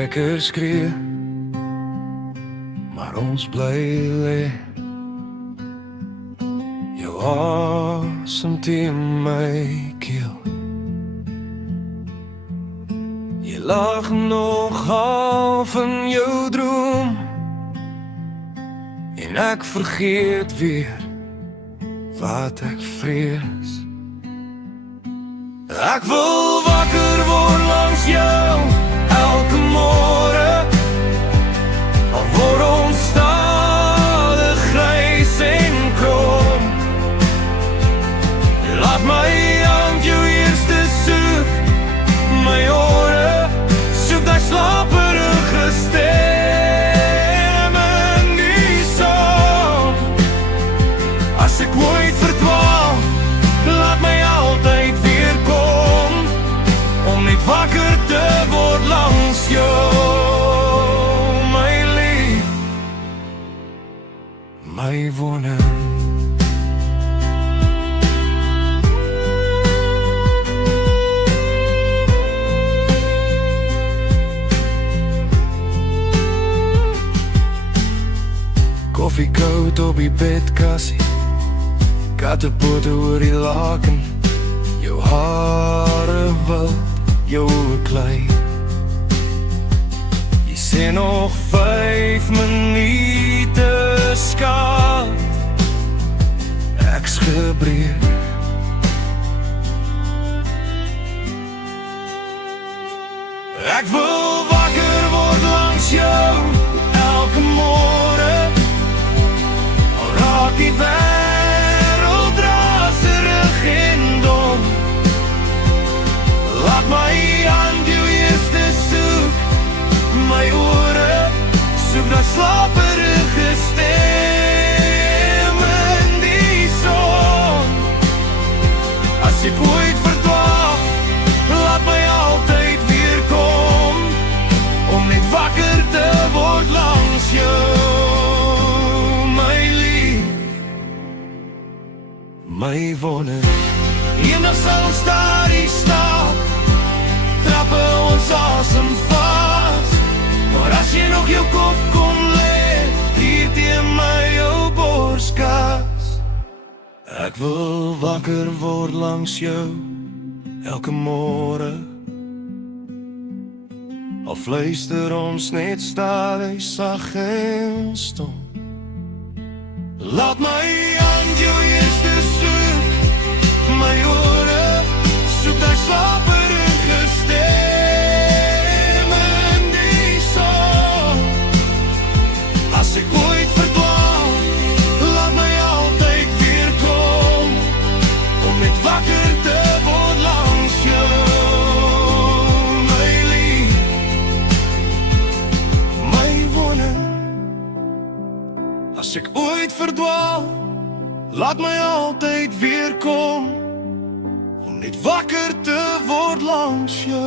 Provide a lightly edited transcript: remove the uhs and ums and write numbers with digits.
trekker skree, maar ons bly lê. Jou asem teen my keel. Jy lag nog half in jou droom, en ek vergeet weer wat ek vrees. Ek wil wakker word langs jou elke môre, al word ons stadig grys en krom. Laat my hand jou eerste soek, my ore soek die slaperige stem in die son. As ek ooit verdwaal, laat my altyd weer kom, om net wakker te word langs jou, my lief, my woning. Koffie koud op die bedkassie, kattepote oor die laken, jou hare wild, jou oë klei. Jy sê nog 5 minute skat, ek's gebreek. Ek wil wakker word langs jou elke môre, al raak die wêreld raserig en dom. Laat my hand jou eerste soek, my ore soek die slaperige stem in die son. As ek ooit verdwaal, laat my altyd weer kom, om net wakker te word langs jou, my lief, my woning. Eendag sal ons daar die stap, trappe ons asem vas, maar as jy nog jou kop kom lê, hier teen my jou borskas. Ek wil wakker word langs jou elke môre, al fluister ons net stadig sag en stom. Laat my hand jou eerste soek, my ore soek die slaperige stem in die son. As ek ooit verdwaal, laat my altyd weer kom, om net wakker te word langs jou, my lief, my woning. As ek ooit verdwaal, laat my altyd weer kom, om net wakker te word langs jou.